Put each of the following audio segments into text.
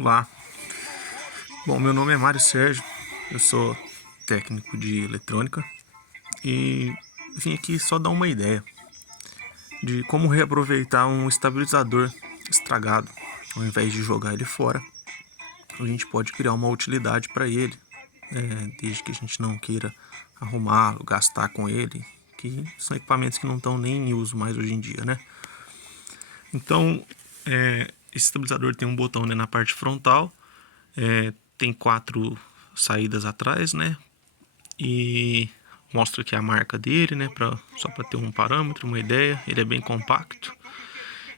Olá, bom, meu nome é Mário Sérgio, eu sou técnico de eletrônica e vim aqui só dar uma ideia de como reaproveitar um estabilizador estragado. Ao invés de jogar ele fora, a gente pode criar uma utilidade para ele, desde que a gente não queira arrumá-lo, gastar com ele, que são equipamentos que não estão nem em uso mais hoje em dia, né? Então, esse estabilizador tem um botão, né, na parte frontal, tem 4 saídas atrás, né? E mostra aqui a marca dele, né? Só para ter um parâmetro, uma ideia. Ele é bem compacto.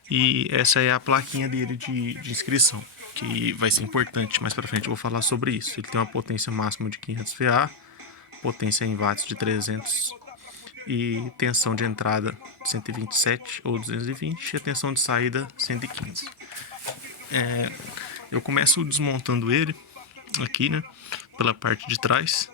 E essa é a plaquinha dele de inscrição, que vai ser importante. Mais para frente eu vou falar sobre isso. Ele tem uma potência máxima de 500 VA, potência em watts de 300 e tensão de entrada 127 ou 220 e a tensão de saída 115. Eu começo desmontando ele aqui, né, pela parte de trás.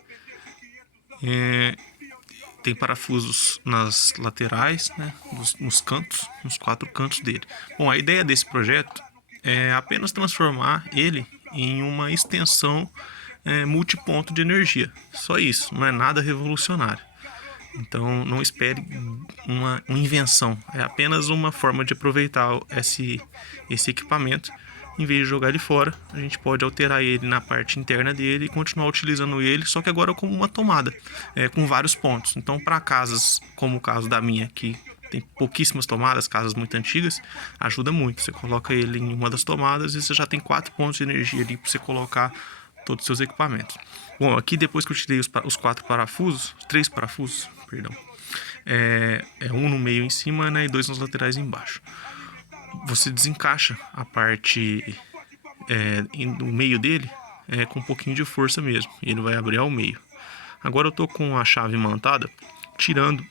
Tem parafusos nas laterais, né, nos cantos, nos 4 cantos dele. Bom, a ideia desse projeto é apenas transformar ele em uma extensão multiponto de energia. Só isso, não é nada revolucionário. Então não espere uma invenção, é apenas uma forma de aproveitar esse equipamento. Em vez de jogar ele fora, a gente pode alterar ele na parte interna dele e continuar utilizando ele, só que agora como uma tomada, com vários pontos. Então, para casas como o caso da minha, que tem pouquíssimas tomadas, casas muito antigas, ajuda muito. Você coloca ele em uma das tomadas e você já tem 4 pontos de energia ali para você colocar todos os seus equipamentos. Bom, aqui depois que eu tirei os 4 parafusos, 3 parafusos, perdão, um no meio em cima, né, e 2 nos laterais embaixo. Você desencaixa a parte do meio dele com um pouquinho de força mesmo. E ele vai abrir ao meio. Agora eu tô com a chave imantada, tirando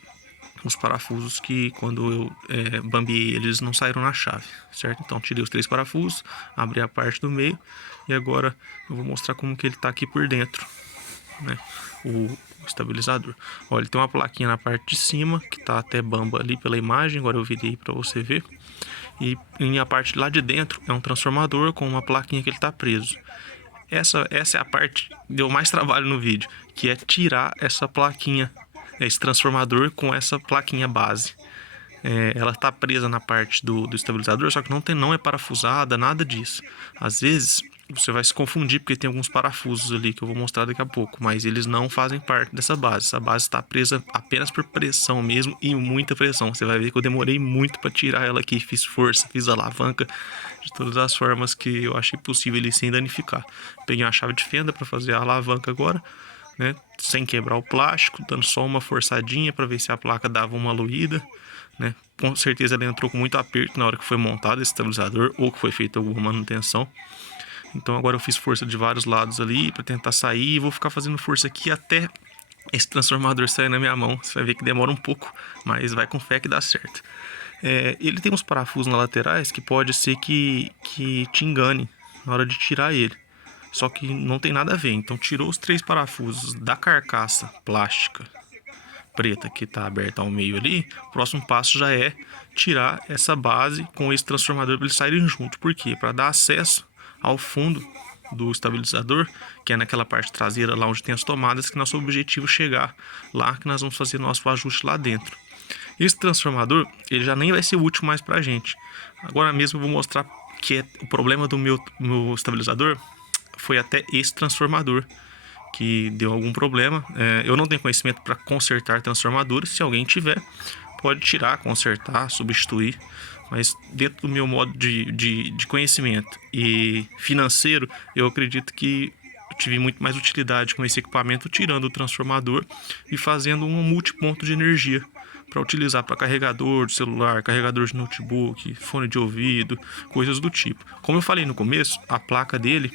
os parafusos que quando eu bambeei eles não saíram na chave, certo? Então tirei os 3 parafusos, abri a parte do meio e agora eu vou mostrar como que ele tá aqui por dentro, né? O estabilizador. Olha, ele tem uma plaquinha na parte de cima que tá até bamba ali pela imagem. Agora eu virei para você ver. E a parte lá de dentro é um transformador com uma plaquinha que ele está preso. Essa é a parte que deu mais trabalho no vídeo, que é tirar essa plaquinha, esse transformador com essa plaquinha base. Ela está presa na parte do estabilizador, só que não é parafusada, nada disso. Às vezes você vai se confundir porque tem alguns parafusos ali que eu vou mostrar daqui a pouco, mas eles não fazem parte dessa base. Essa base está presa apenas por pressão mesmo, e muita pressão. Você vai ver que eu demorei muito para tirar ela aqui, fiz força, fiz alavanca de todas as formas que eu achei possível ele sem danificar. Peguei uma chave de fenda para fazer a alavanca agora, né, sem quebrar o plástico, dando só uma forçadinha para ver se a placa dava uma aluída, né. Com certeza ela entrou com muito aperto na hora que foi montado esse estabilizador ou que foi feita alguma manutenção. Então agora eu fiz força de vários lados ali para tentar sair e vou ficar fazendo força aqui até esse transformador sair na minha mão. Você vai ver que demora um pouco, mas vai com fé que dá certo. Ele tem uns parafusos nas laterais que pode ser que te engane na hora de tirar ele. Só que não tem nada a ver. Então tirou os 3 parafusos da carcaça plástica preta que está aberta ao meio ali. O próximo passo já é tirar essa base com esse transformador para eles saírem junto. Por quê? Para dar acesso ao fundo do estabilizador, que é naquela parte traseira lá onde tem as tomadas, que nosso objetivo é chegar lá, que nós vamos fazer nosso ajuste lá dentro. Esse transformador, ele já nem vai ser útil mais pra gente. Agora mesmo eu vou mostrar que o problema do meu estabilizador foi até esse transformador que deu algum problema. Eu não tenho conhecimento para consertar transformadores. Se alguém tiver, pode tirar, consertar, substituir. Mas dentro do meu modo de conhecimento e financeiro, eu acredito que eu tive muito mais utilidade com esse equipamento, tirando o transformador e fazendo um multiponto de energia para utilizar para carregador de celular, carregador de notebook, fone de ouvido, coisas do tipo. Como eu falei no começo, a placa dele,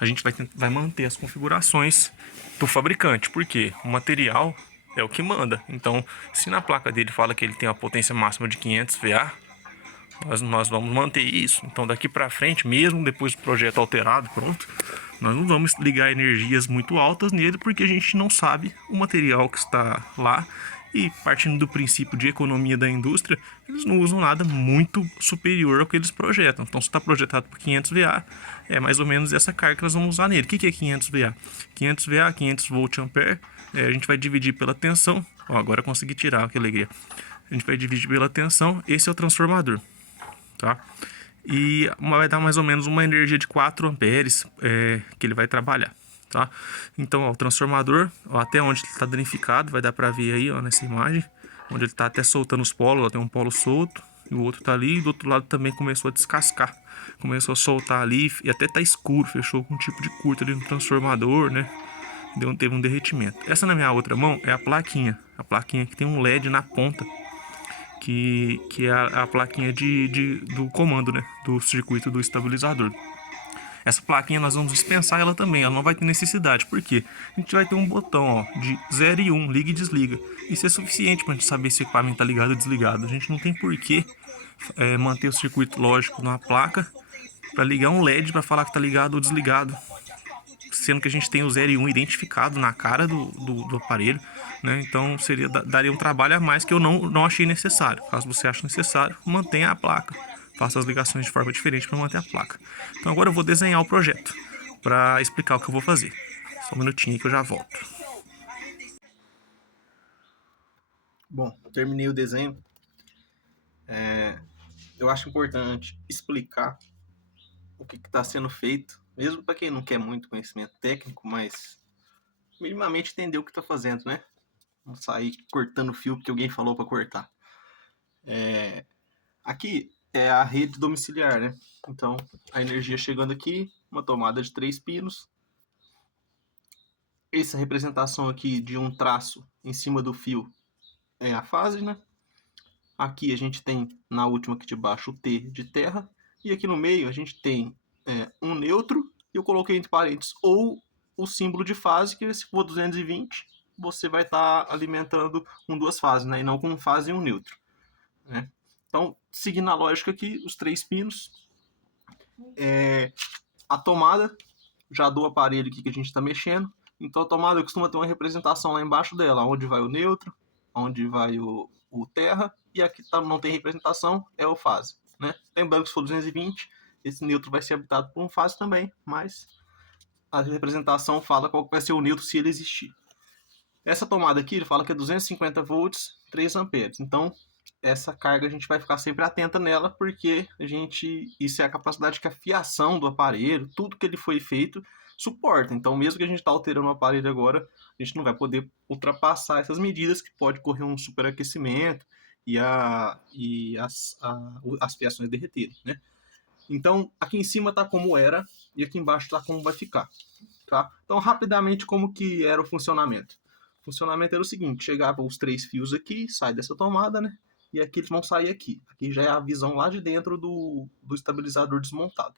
a gente vai manter as configurações do fabricante, porque o material é o que manda. Então, se na placa dele fala que ele tem uma potência máxima de 500 VA, nós vamos manter isso. Então daqui para frente, mesmo depois do projeto alterado, pronto, nós não vamos ligar energias muito altas nele, porque a gente não sabe o material que está lá E partindo do princípio de economia da indústria, eles não usam nada muito superior ao que eles projetam. Então, se está projetado por 500 VA, é mais ou menos essa carga que nós vamos usar nele. O que é 500 VA? 500 VA, 500 volt ampere, a gente vai dividir pela tensão. Ó, agora eu consegui tirar, que alegria. A gente vai dividir pela tensão, esse é o transformador, tá? E vai dar mais ou menos uma energia de 4 amperes que ele vai trabalhar, tá? Então, ó, o transformador, ó, até onde ele está danificado, vai dar para ver aí, ó, nessa imagem, onde ele está até soltando os polos, ó, tem um polo solto e o outro tá ali, e do outro lado também começou a descascar, começou a soltar ali e até tá escuro, fechou com um tipo de curto ali no transformador, né? Teve um derretimento. Essa na minha outra mão é a plaquinha que tem um LED na ponta, que é a plaquinha do comando, né? Do circuito do estabilizador. Essa plaquinha nós vamos dispensar ela também, ela não vai ter necessidade, porque a gente vai ter um botão, ó, de 0 e 1, liga e desliga. Isso é suficiente para a gente saber se o equipamento está ligado ou desligado. A gente não tem porquê manter o circuito lógico na placa para ligar um LED para falar que está ligado ou desligado, sendo que a gente tem o 0 e 1 identificado na cara do aparelho, né? Então daria um trabalho a mais que eu não achei necessário. Caso você ache necessário, mantenha a placa, faça as ligações de forma diferente para manter a placa. Então agora eu vou desenhar o projeto para explicar o que eu vou fazer. Só um minutinho aí que eu já volto. Bom, terminei o desenho. Eu acho importante explicar o que está sendo feito, mesmo para quem não quer muito conhecimento técnico, mas minimamente entender o que está fazendo, né? Não sair cortando fio porque alguém falou para cortar. Aqui é a rede domiciliar, né? Então, a energia chegando aqui, uma tomada de 3 pinos. Essa representação aqui de um traço em cima do fio é a fase, né? Aqui a gente tem, na última aqui de baixo, o T de terra. E aqui no meio a gente tem um neutro, e eu coloquei entre parênteses, ou o símbolo de fase, que se for 220, você vai estar alimentando com 2 fases, né? E não com fase e um neutro, né? Então, seguindo a lógica aqui, os 3 pinos, a tomada já do aparelho aqui que a gente está mexendo. Então a tomada costuma ter uma representação lá embaixo dela, onde vai o neutro, onde vai o terra, e aqui não tem representação, é o fase, né? Lembrando que se for 220, esse neutro vai ser habitado por um fase também, mas a representação fala qual vai ser o neutro se ele existir. Essa tomada aqui, ele fala que é 250 volts, 3 amperes. Então, essa carga a gente vai ficar sempre atenta nela, porque isso é a capacidade que a fiação do aparelho, tudo que ele foi feito, suporta. Então, mesmo que a gente está alterando o aparelho agora, a gente não vai poder ultrapassar essas medidas, que pode correr um superaquecimento e as fiações derreterem, né? Então, aqui em cima está como era e aqui embaixo está como vai ficar, tá? Então, rapidamente, como que era o funcionamento? O funcionamento era o seguinte: chegava os 3 fios aqui, sai dessa tomada, né? E aqui eles vão sair aqui. Aqui já é a visão lá de dentro do estabilizador desmontado.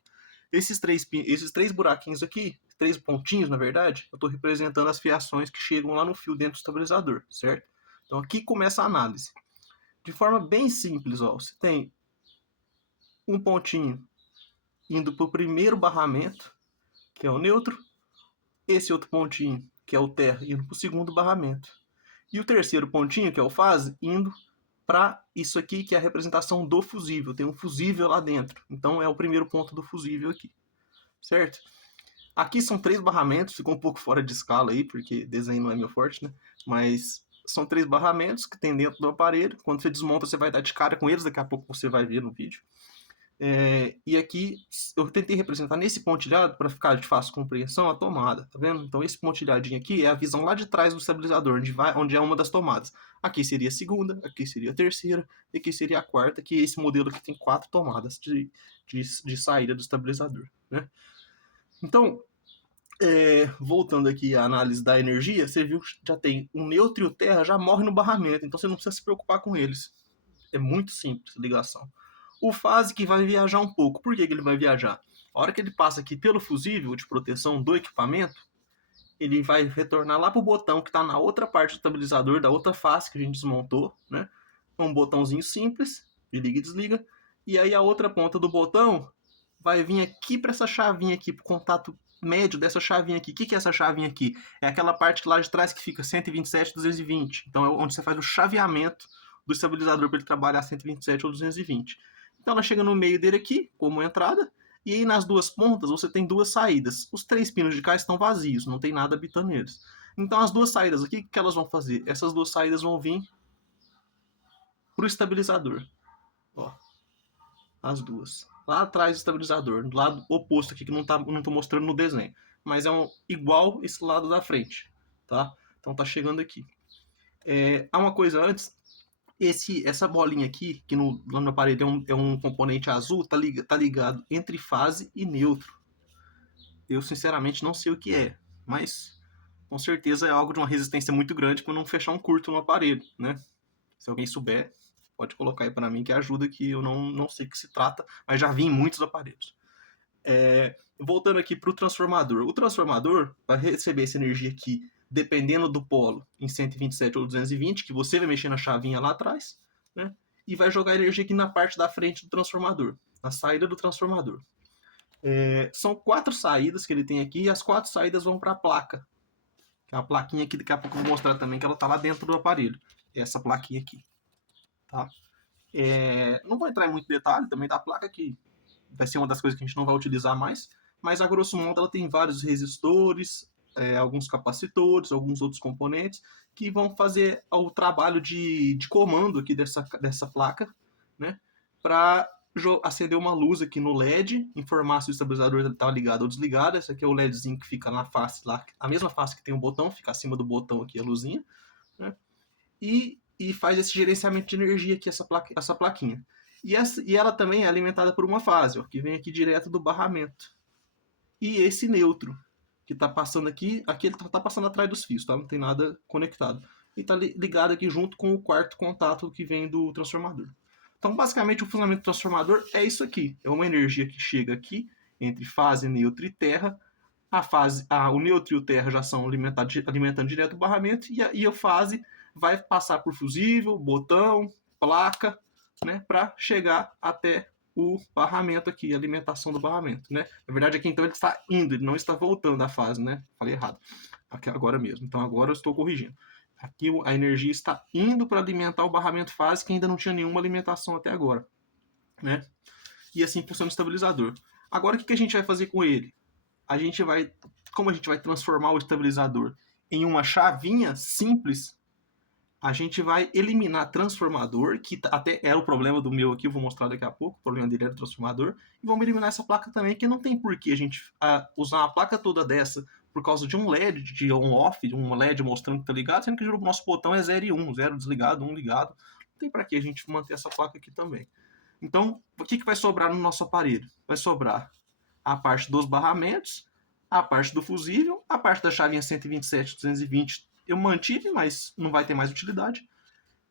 Esses três buraquinhos aqui, 3 pontinhos, na verdade, eu estou representando as fiações que chegam lá no fio dentro do estabilizador, certo? Então aqui começa a análise. De forma bem simples, ó, você tem um pontinho indo para o primeiro barramento, que é o neutro, esse outro pontinho, que é o terra, indo para o segundo barramento. E o terceiro pontinho, que é o fase, indo para isso aqui, que é a representação do fusível. Tem um fusível lá dentro. Então é o primeiro ponto do fusível aqui. Certo? Aqui são 3 barramentos, ficou um pouco fora de escala aí, porque desenho não é meu forte, né? Mas são 3 barramentos que tem dentro do aparelho. Quando você desmonta, você vai dar de cara com eles, daqui a pouco você vai ver no vídeo. E aqui eu tentei representar nesse pontilhado, para ficar de fácil compreensão, a tomada, tá vendo? Então esse pontilhadinho aqui é a visão lá de trás do estabilizador, onde é uma das tomadas. Aqui seria a segunda, aqui seria a terceira, e aqui seria a quarta, que esse modelo aqui tem 4 tomadas de saída do estabilizador, né? Então, voltando aqui à análise da energia, você viu que já tem o neutro e o terra, já morre no barramento, então você não precisa se preocupar com eles. É muito simples a ligação. O fase que vai viajar um pouco. Por que ele vai viajar? A hora que ele passa aqui pelo fusível de proteção do equipamento, ele vai retornar lá para o botão que está na outra parte do estabilizador, da outra face que a gente desmontou, né? É um botãozinho simples, de liga e desliga. E aí a outra ponta do botão vai vir aqui para essa chavinha aqui, para o contato médio dessa chavinha aqui. O que é essa chavinha aqui? É aquela parte lá de trás que fica 127, 220. Então é onde você faz o chaveamento do estabilizador para ele trabalhar 127 ou 220. Então ela chega no meio dele aqui, como entrada, e aí nas duas pontas você tem duas saídas. Os 3 pinos de cá estão vazios, não tem nada habitando neles. Então as duas saídas aqui, o que elas vão fazer? Essas duas saídas vão vir para o estabilizador. Ó, as duas. Lá atrás do estabilizador, do lado oposto aqui, que não tô mostrando no desenho. Mas é igual esse lado da frente, tá? Então tá chegando aqui. Há uma coisa antes, essa bolinha aqui, que lá no aparelho é um componente azul, tá ligado entre fase e neutro. Eu sinceramente não sei o que é, mas com certeza é algo de uma resistência muito grande para não fechar um curto no aparelho, né? Se alguém souber, pode colocar aí para mim que ajuda, que eu não sei o que se trata, mas já vi em muitos aparelhos. Voltando aqui para o transformador. O transformador vai receber essa energia aqui, dependendo do polo, em 127 ou 220, que você vai mexer na chavinha lá atrás, né? E vai jogar energia aqui na parte da frente do transformador, na saída do transformador. São 4 saídas que ele tem aqui, e as 4 saídas vão para a placa. Que é a plaquinha aqui, daqui a pouco eu vou mostrar também, que ela está lá dentro do aparelho. Essa plaquinha aqui. Tá? Não vou entrar em muito detalhe também da placa, que vai ser uma das coisas que a gente não vai utilizar mais, mas a grosso modo ela tem vários resistores, alguns capacitores, alguns outros componentes que vão fazer o trabalho de comando aqui dessa placa, né, para acender uma luz aqui no LED, informar se o estabilizador está ligado ou desligado. Esse aqui é o LEDzinho que fica na face lá, a mesma face que tem o botão, fica acima do botão aqui a luzinha, né, e faz esse gerenciamento de energia aqui, essa plaquinha. E ela também é alimentada por uma fase, ó, que vem aqui direto do barramento. E esse neutro, que está passando aqui ele está passando atrás dos fios, tá? Não tem nada conectado. E está ligado aqui junto com o quarto contato que vem do transformador. Então, basicamente, o funcionamento do transformador é isso aqui. É uma energia que chega aqui, entre fase, neutro e terra. O neutro e o terra já são alimentando direto o barramento, e a fase vai passar por fusível, botão, placa, né, para chegar até o barramento aqui, a alimentação do barramento, né? Na verdade aqui então ele está indo, ele não está voltando da fase, né? Falei errado. Aqui agora mesmo. Então agora eu estou corrigindo. Aqui a energia está indo para alimentar o barramento fase, que ainda não tinha nenhuma alimentação até agora, né? E assim funciona o estabilizador. Agora o que a gente vai fazer com ele? Como a gente vai transformar o estabilizador em uma chavinha simples, a gente vai eliminar transformador, que até era o problema do meu aqui, eu vou mostrar daqui a pouco, o problema dele era o transformador, e vamos eliminar essa placa também, que não tem por que a gente usar uma placa toda dessa por causa de um LED, de on-off, de um LED mostrando que tá ligado, sendo que o nosso botão é 0 e 1, 0 desligado, 1 ligado, não tem para que a gente manter essa placa aqui também. Então, o que vai sobrar no nosso aparelho? Vai sobrar a parte dos barramentos, a parte do fusível, a parte da chavinha 127, 220, eu mantive, mas não vai ter mais utilidade.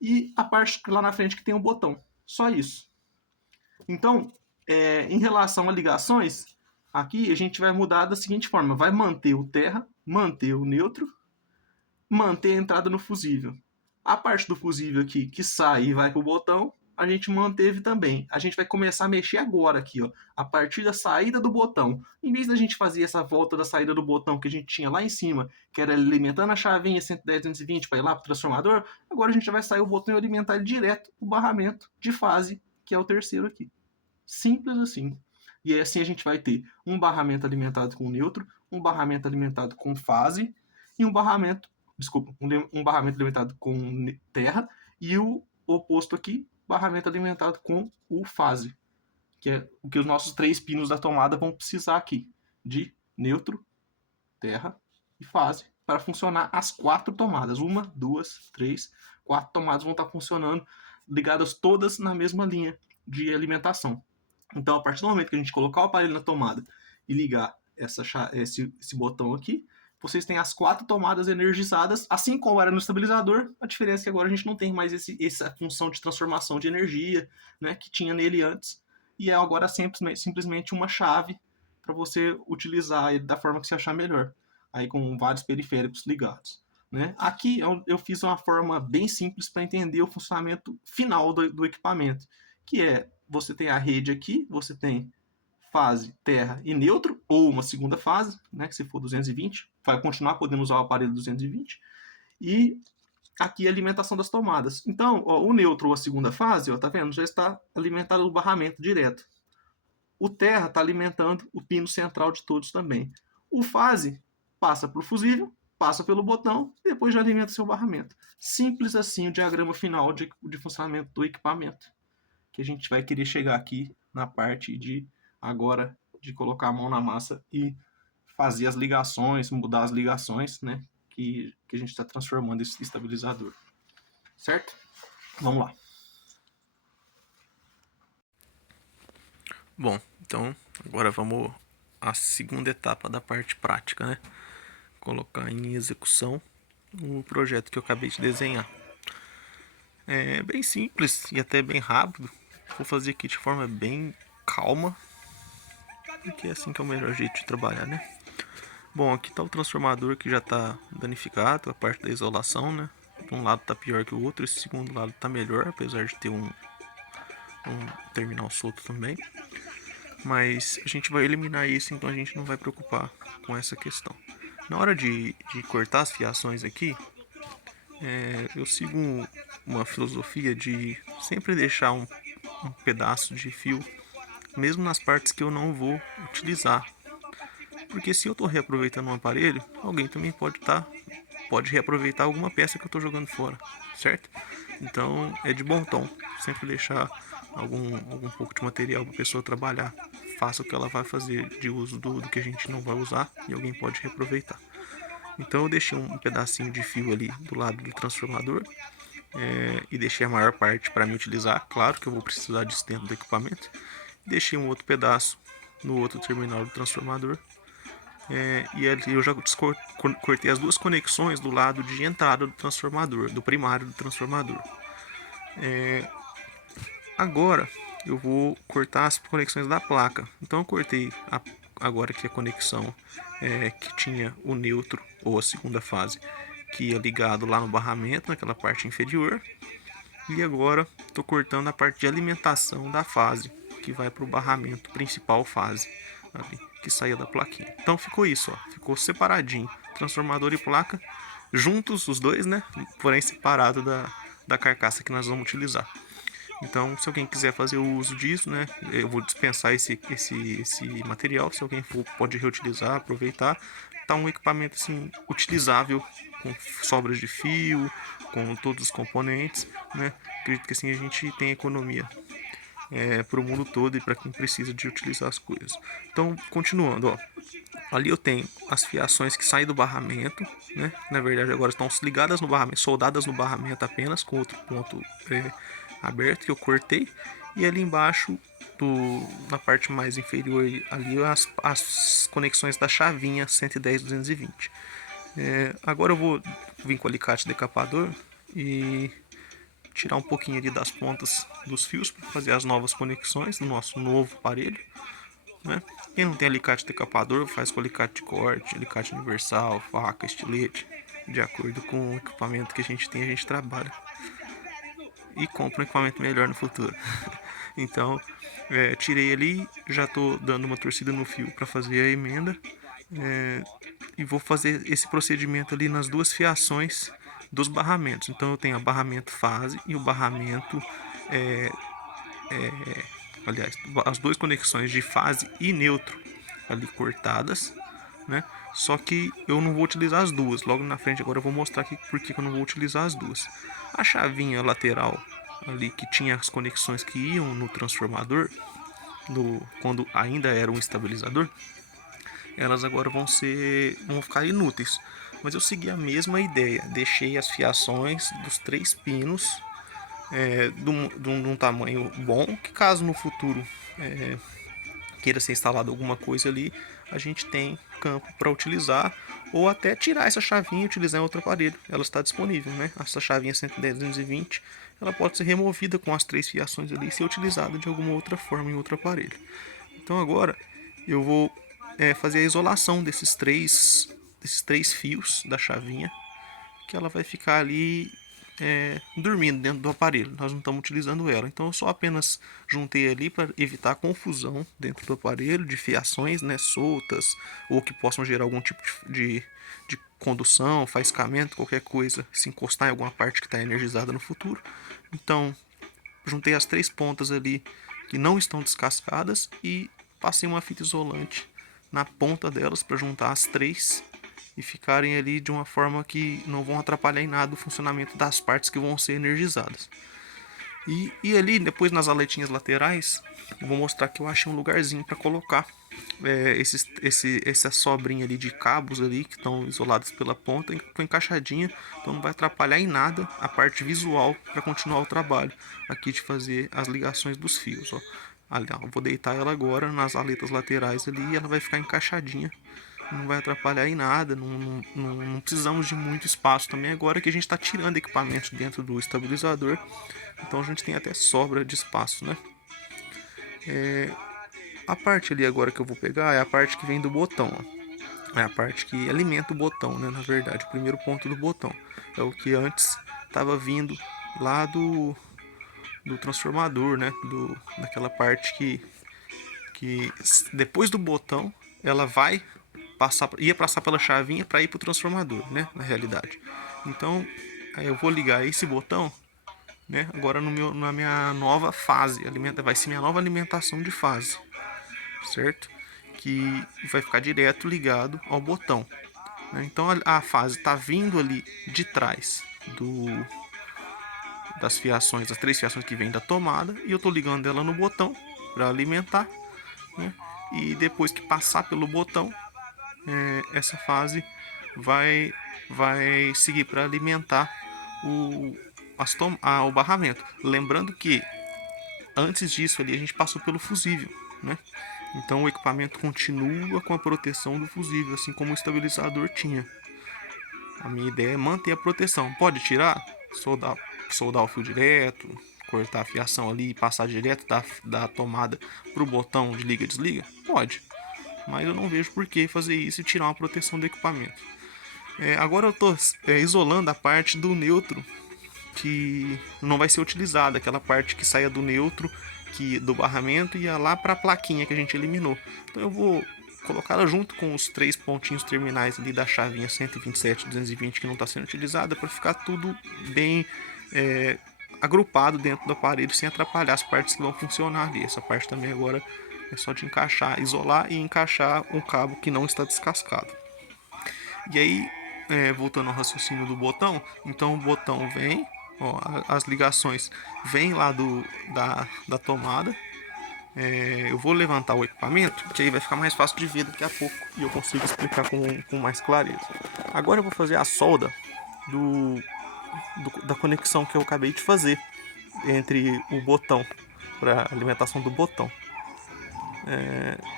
E a parte lá na frente que tem um botão. Só isso. Então, em relação a ligações, aqui a gente vai mudar da seguinte forma. Vai manter o terra, manter o neutro, manter a entrada no fusível. A parte do fusível aqui que sai e vai para o botão, a gente manteve também. A gente vai começar a mexer agora aqui, ó, a partir da saída do botão. Em vez da gente fazer essa volta da saída do botão que a gente tinha lá em cima, que era alimentando a chavinha 110, 220 para ir lá para o transformador, agora a gente vai sair o botão e alimentar ele direto o barramento de fase, que é o terceiro aqui. Simples assim. E assim a gente vai ter um barramento alimentado com neutro, um barramento alimentado com fase e um barramento alimentado com terra, e o oposto aqui, barramento alimentado com o fase, que é o que os nossos 3 pinos da tomada vão precisar aqui, de neutro, terra e fase, para funcionar as 4 tomadas. 1, 2, 3, 4 tomadas vão estar funcionando, ligadas todas na mesma linha de alimentação. Então, a partir do momento que a gente colocar o aparelho na tomada e ligar esse botão aqui, vocês têm as 4 tomadas energizadas, assim como era no estabilizador. A diferença é que agora a gente não tem mais essa função de transformação de energia, né, que tinha nele antes, e é agora simplesmente uma chave para você utilizar ele da forma que você achar melhor, aí com vários periféricos ligados, né? Aqui eu fiz uma forma bem simples para entender o funcionamento final do equipamento, que é, você tem a rede aqui, você tem fase, terra e neutro, ou uma segunda fase, né, que se for 220, vai continuar podendo usar o aparelho 220, e aqui a alimentação das tomadas. Então, ó, o neutro ou a segunda fase, ó, tá vendo? Já está alimentado o barramento direto. O terra está alimentando o pino central de todos também. O fase passa para o fusível, passa pelo botão e depois já alimenta seu barramento. Simples assim o diagrama final de funcionamento do equipamento. Que a gente vai querer chegar aqui na parte de agora de colocar a mão na massa e fazer as ligações, mudar as ligações, né? Que a gente está transformando esse estabilizador. Certo? Vamos lá. Bom, então agora vamos à segunda etapa da parte prática, né? Colocar em execução o projeto que eu acabei de desenhar. É bem simples e até bem rápido. Vou fazer aqui de forma bem calma, porque é assim que é o melhor jeito de trabalhar, né? Bom, aqui está o transformador que já está danificado, a parte da isolação, né? De um lado está pior que o outro, esse segundo lado está melhor, apesar de ter um terminal solto também. Mas a gente vai eliminar isso, então a gente não vai preocupar com essa questão. Na hora de cortar as fiações aqui, eu sigo uma filosofia de sempre deixar um pedaço de fio, mesmo nas partes que eu não vou utilizar. Porque se eu estou reaproveitando um aparelho, alguém também pode reaproveitar alguma peça que eu estou jogando fora, certo? Então é de bom tom sempre deixar algum pouco de material para a pessoa trabalhar. Faça o que ela vai fazer de uso do que a gente não vai usar e alguém pode reaproveitar. Então eu deixei um pedacinho de fio ali do lado do transformador e deixei a maior parte para me utilizar. Claro que eu vou precisar disso dentro do equipamento. Deixei um outro pedaço no outro terminal do transformador. E ali eu já cortei as duas conexões do lado de entrada do transformador, do primário do transformador. Agora eu vou cortar as conexões da placa. Então eu cortei agora aqui a conexão que tinha o neutro ou a segunda fase, que ia ligado lá no barramento, naquela parte inferior. E agora estou cortando a parte de alimentação da fase, que vai para o barramento principal fase, ali, que saía da plaquinha. Então ficou isso, ó, ficou separadinho, transformador e placa, juntos os dois, né? Porém separado da carcaça que nós vamos utilizar. Então, se alguém quiser fazer o uso disso, né, eu vou dispensar esse material. Se alguém for, pode reutilizar, aproveitar. Tá um equipamento assim utilizável, com sobras de fio, com todos os componentes, né? Acredito que assim a gente tem economia para o mundo todo e para quem precisa de utilizar as coisas. Então, continuando, ó. Ali eu tenho as fiações que saem do barramento, né? Na verdade agora estão ligadas no barramento, soldadas no barramento apenas, com outro ponto aberto que eu cortei. E ali embaixo, na parte mais inferior, ali as conexões da chavinha 110-220. Agora eu vou vir com o alicate decapador e tirar um pouquinho ali das pontas dos fios para fazer as novas conexões do nosso novo aparelho, né? Quem não tem alicate decapador faz com alicate de corte, alicate universal, faca, estilete, de acordo com o equipamento que a gente trabalha e compra um equipamento melhor no futuro. Então tirei ali, já estou dando uma torcida no fio para fazer a emenda e vou fazer esse procedimento ali nas duas fiações dos barramentos. Então eu tenho o barramento fase e o barramento aliás, as duas conexões de fase e neutro ali cortadas, né? Só que eu não vou utilizar as duas. Logo na frente agora eu vou mostrar aqui porque eu não vou utilizar as duas. A chavinha lateral ali que tinha as conexões que iam no transformador, quando ainda era um estabilizador, elas agora vão ficar inúteis. Mas eu segui a mesma ideia, deixei as fiações dos três pinos de um tamanho bom, que caso no futuro queira ser instalado alguma coisa ali, a gente tem campo para utilizar, ou até tirar essa chavinha e utilizar em outro aparelho. Ela está disponível, né? Essa chavinha 110-220, ela pode ser removida com as três fiações ali e ser utilizada de alguma outra forma em outro aparelho. Então agora eu vou fazer a isolação desses três fios da chavinha, que ela vai ficar ali dormindo dentro do aparelho, nós não estamos utilizando ela. Então eu só apenas juntei ali para evitar confusão dentro do aparelho, de fiações, né, soltas, ou que possam gerar algum tipo de condução, faiscamento, qualquer coisa, se encostar em alguma parte que está energizada no futuro. Então juntei as 3 pontas ali que não estão descascadas e passei uma fita isolante na ponta delas para juntar as 3 e ficarem ali de uma forma que não vão atrapalhar em nada o funcionamento das partes que vão ser energizadas. E ali, depois nas aletinhas laterais, eu vou mostrar que eu achei um lugarzinho para colocar essa sobrinha ali de cabos ali que estão isolados pela ponta, estão encaixadinha, então não vai atrapalhar em nada a parte visual para continuar o trabalho aqui de fazer as ligações dos fios. Ó. Ali, ó, eu vou deitar ela agora nas aletas laterais ali e ela vai ficar encaixadinha, não vai atrapalhar em nada, não precisamos de muito espaço também agora que a gente está tirando equipamentos dentro do estabilizador, então a gente tem até sobra de espaço, né? A parte ali agora que eu vou pegar é a parte que vem do botão, ó. É a parte que alimenta o botão, né? Na verdade, o primeiro ponto do botão é o que antes estava vindo lá do transformador, né? Daquela parte que depois do botão ela vai ia passar pela chavinha para ir para o transformador, né? Na realidade. Então, aí eu vou ligar esse botão, né? Agora na minha nova fase, vai ser minha nova alimentação de fase, certo? Que vai ficar direto ligado ao botão, né? Então a fase está vindo ali de trás das fiações, as 3 fiações que vêm da tomada, e eu estou ligando ela no botão para alimentar, né? E depois que passar pelo botão, essa fase vai seguir para alimentar o barramento. Lembrando que antes disso ali a gente passou pelo fusível, né? Então o equipamento continua com a proteção do fusível, assim como o estabilizador tinha. A minha ideia é manter a proteção. Pode tirar, soldar o fio direto, cortar a fiação ali e passar direto da tomada para o botão de liga e desliga? Pode. Mas eu não vejo por que fazer isso e tirar uma proteção do equipamento. Agora eu estou isolando a parte do neutro que não vai ser utilizada, aquela parte que saia do neutro, do barramento, e ia lá para a plaquinha que a gente eliminou. Então eu vou colocar ela junto com os 3 pontinhos terminais ali da chavinha 127-220 que não está sendo utilizada, para ficar tudo bem agrupado dentro do aparelho sem atrapalhar as partes que vão funcionar ali. Essa parte também agora é só de encaixar, isolar e encaixar um cabo que não está descascado. E aí, voltando ao raciocínio do botão, então o botão vem, ó, as ligações vêm lá da tomada. Eu vou levantar o equipamento, que aí vai ficar mais fácil de ver daqui a pouco e eu consigo explicar com mais clareza. Agora eu vou fazer a solda da conexão que eu acabei de fazer entre o botão, para alimentação do botão.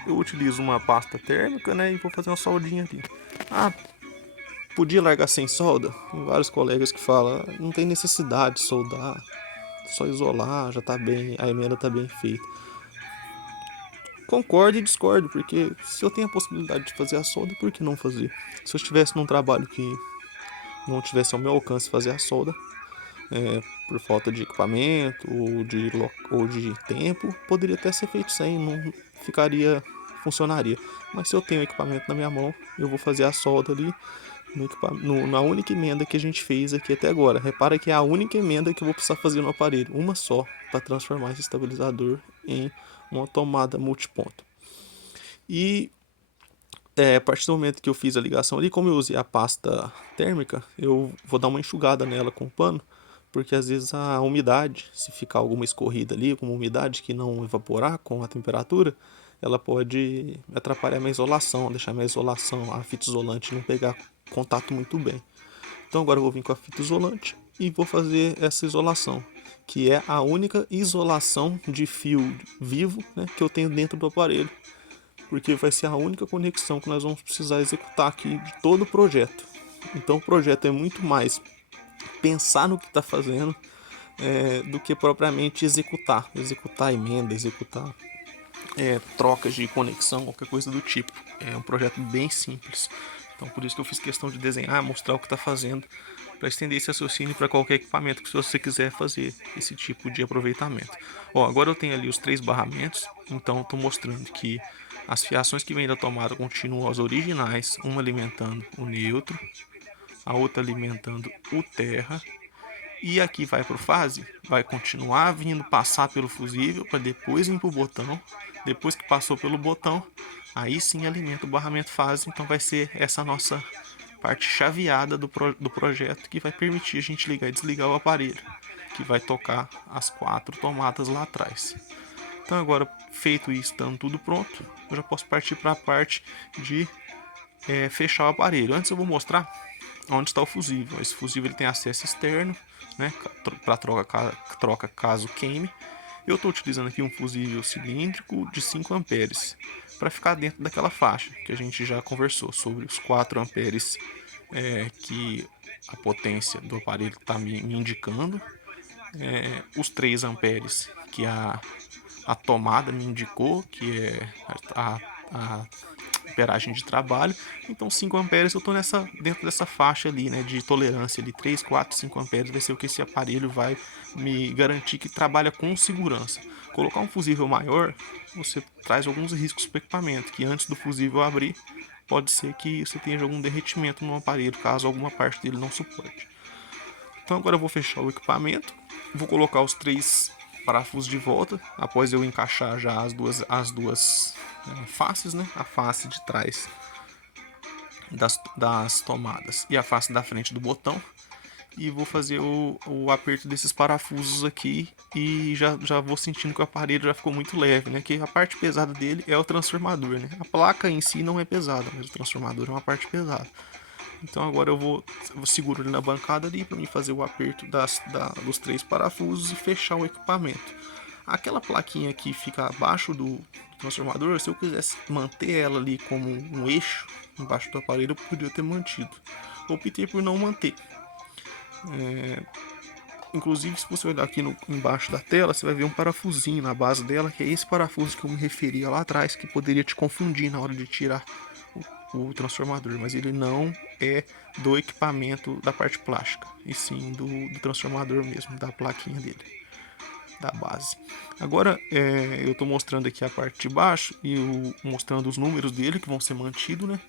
Eu utilizo uma pasta térmica, né, e vou fazer uma soldinha ali. Podia largar sem solda? Tem vários colegas que falam, não tem necessidade de soldar, só isolar, já tá bem, a emenda tá bem feita. Concordo e discordo, porque se eu tenho a possibilidade de fazer a solda, por que não fazer? Se eu estivesse num trabalho que não tivesse ao meu alcance fazer a solda, por falta de equipamento ou de tempo, poderia até ser feito sem, não funcionaria. Mas se eu tenho o equipamento na minha mão, eu vou fazer a solda ali na única emenda que a gente fez aqui até agora. Repara que é a única emenda que eu vou precisar fazer no aparelho, uma só, para transformar esse estabilizador em uma tomada multiponto. E a partir do momento que eu fiz a ligação ali, como eu usei a pasta térmica, eu vou dar uma enxugada nela com o pano, porque às vezes a umidade, se ficar alguma escorrida ali, alguma umidade que não evaporar com a temperatura, ela pode atrapalhar minha isolação, deixar minha isolação, a fita isolante não pegar contato muito bem. Então agora eu vou vir com a fita isolante e vou fazer essa isolação, que é a única isolação de fio vivo, né, que eu tenho dentro do aparelho, porque vai ser a única conexão que nós vamos precisar executar aqui de todo o projeto. Então o projeto é muito mais pensar no que está fazendo do que propriamente executar emenda, executar trocas de conexão, qualquer coisa do tipo. É um projeto bem simples. Então por isso que eu fiz questão de desenhar, mostrar o que está fazendo, para estender esse raciocínio para qualquer equipamento que você quiser fazer esse tipo de aproveitamento. Ó, agora eu tenho ali os 3 barramentos, então estou mostrando que as fiações que vêm da tomada continuam as originais, uma alimentando o neutro, a outra alimentando o terra, e aqui vai para o fase, vai continuar vindo passar pelo fusível para depois vir para o botão. Depois que passou pelo botão, aí sim alimenta o barramento fase. Então vai ser essa nossa parte chaveada do projeto que vai permitir a gente ligar e desligar o aparelho, que vai tocar as 4 tomadas lá atrás. Então agora, feito isso, estando tudo pronto, eu já posso partir para a parte de fechar o aparelho. Antes eu vou mostrar onde está o fusível. Esse fusível ele tem acesso externo, né, para troca caso queime. Eu estou utilizando aqui um fusível cilíndrico de 5 amperes para ficar dentro daquela faixa que a gente já conversou sobre os 4 amperes que a potência do aparelho está me indicando, os 3 amperes que a tomada me indicou, que é a amperagem de trabalho. Então 5 amperes eu estou dentro dessa faixa ali, né, de tolerância ali, 3, 4, 5 amperes vai ser o que esse aparelho vai me garantir que trabalha com segurança. Colocar um fusível maior, você traz alguns riscos para o equipamento, que antes do fusível abrir, pode ser que você tenha algum derretimento no aparelho, caso alguma parte dele não suporte. Então agora eu vou fechar o equipamento, vou colocar os 3 parafusos de volta, após eu encaixar já as duas faces, né? A face de trás das tomadas e a face da frente do botão. E vou fazer o aperto desses parafusos aqui e já vou sentindo que o aparelho já ficou muito leve, né? Que a parte pesada dele é o transformador, né? A placa em si não é pesada, mas o transformador é uma parte pesada. Então agora eu seguro ele na bancada ali para mim fazer o aperto dos 3 parafusos e fechar o equipamento. Aquela plaquinha que fica abaixo do transformador, se eu quisesse manter ela ali como um eixo embaixo do aparelho, eu poderia ter mantido. Eu optei por não manter. Inclusive, se você olhar aqui embaixo da tela, você vai ver um parafusinho na base dela, que é esse parafuso que eu me referia lá atrás, que poderia te confundir na hora de tirar o transformador, mas ele não é do equipamento da parte plástica, e sim do transformador mesmo, da plaquinha dele, da base. Agora eu estou mostrando aqui a parte de baixo e mostrando os números dele que vão ser mantidos, né?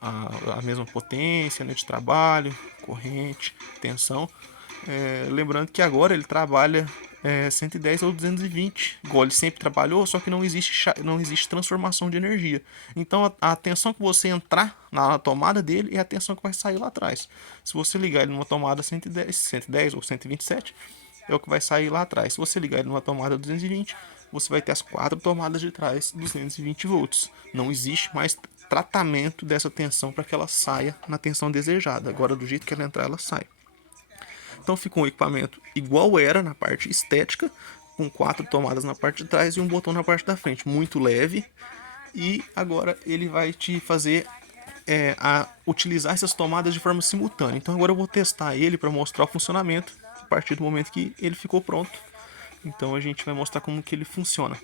A mesma potência, né, de trabalho, corrente, tensão. Lembrando que agora ele trabalha 110 ou 220, igual ele sempre trabalhou, só que não existe transformação de energia. Então a tensão que você entrar na tomada dele é a tensão que vai sair lá atrás. Se você ligar ele numa tomada 110 ou 127, é o que vai sair lá atrás. Se você ligar ele numa tomada 220, você vai ter as 4 tomadas de trás 220 volts. Não existe mais tratamento dessa tensão para que ela saia na tensão desejada. Agora, do jeito que ela entrar, ela sai. Então fica um equipamento igual era na parte estética, com 4 tomadas na parte de trás e um botão na parte da frente, muito leve. E agora ele vai te fazer a utilizar essas tomadas de forma simultânea. Então agora eu vou testar ele para mostrar o funcionamento a partir do momento que ele ficou pronto. Então a gente vai mostrar como que ele funciona.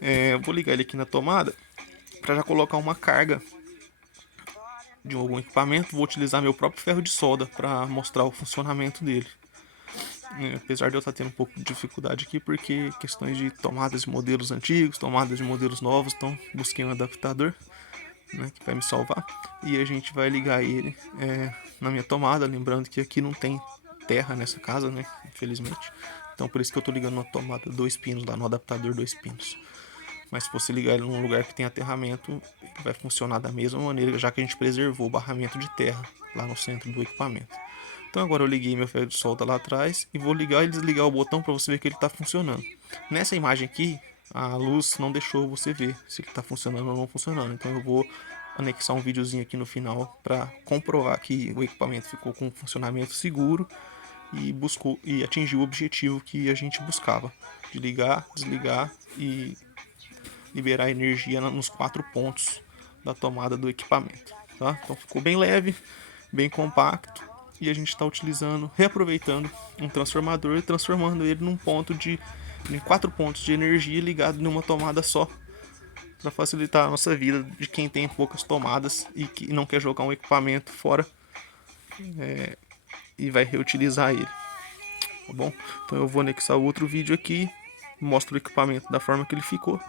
Eu vou ligar ele aqui na tomada para já colocar uma carga de algum equipamento. Vou utilizar meu próprio ferro de solda para mostrar o funcionamento dele. Apesar de eu estar tendo um pouco de dificuldade aqui, porque questões de tomadas de modelos antigos, tomadas de modelos novos, então busquei um adaptador, né, que vai me salvar. E a gente vai ligar ele na minha tomada, lembrando que aqui não tem terra nessa casa, né, infelizmente. Então por isso que eu estou ligando uma tomada 2 pinos lá no adaptador 2 pinos. Mas se você ligar ele num lugar que tem aterramento, vai funcionar da mesma maneira, já que a gente preservou o barramento de terra lá no centro do equipamento. Então agora eu liguei meu ferro de solda lá atrás e vou ligar e desligar o botão para você ver que ele está funcionando. Nessa imagem aqui, a luz não deixou você ver se ele está funcionando ou não funcionando. Então eu vou anexar um videozinho aqui no final para comprovar que o equipamento ficou com um funcionamento seguro e atingiu o objetivo que a gente buscava, de ligar, desligar e liberar energia nos 4 pontos da tomada do equipamento, tá? Então ficou bem leve, bem compacto, e a gente está reaproveitando um transformador e transformando ele em 4 pontos de energia ligado numa tomada só, para facilitar a nossa vida de quem tem poucas tomadas e que não quer jogar um equipamento fora e vai reutilizar ele, tá bom? Então eu vou anexar outro vídeo aqui, mostro o equipamento da forma que ele ficou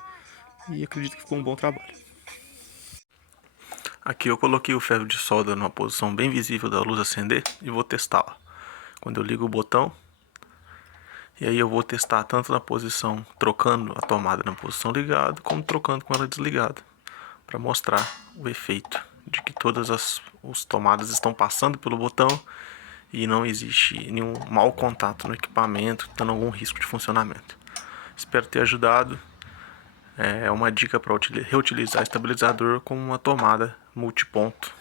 e acredito que ficou um bom trabalho. Aqui eu coloquei o ferro de solda numa posição bem visível da luz acender e vou testá-la. Quando eu ligo o botão, e aí eu vou testar tanto na posição trocando a tomada na posição ligada, como trocando com ela desligada, para mostrar o efeito de que todas as tomadas estão passando pelo botão e não existe nenhum mau contato no equipamento, dando algum risco de funcionamento. Espero ter ajudado. É uma dica para reutilizar estabilizador como uma tomada multiponto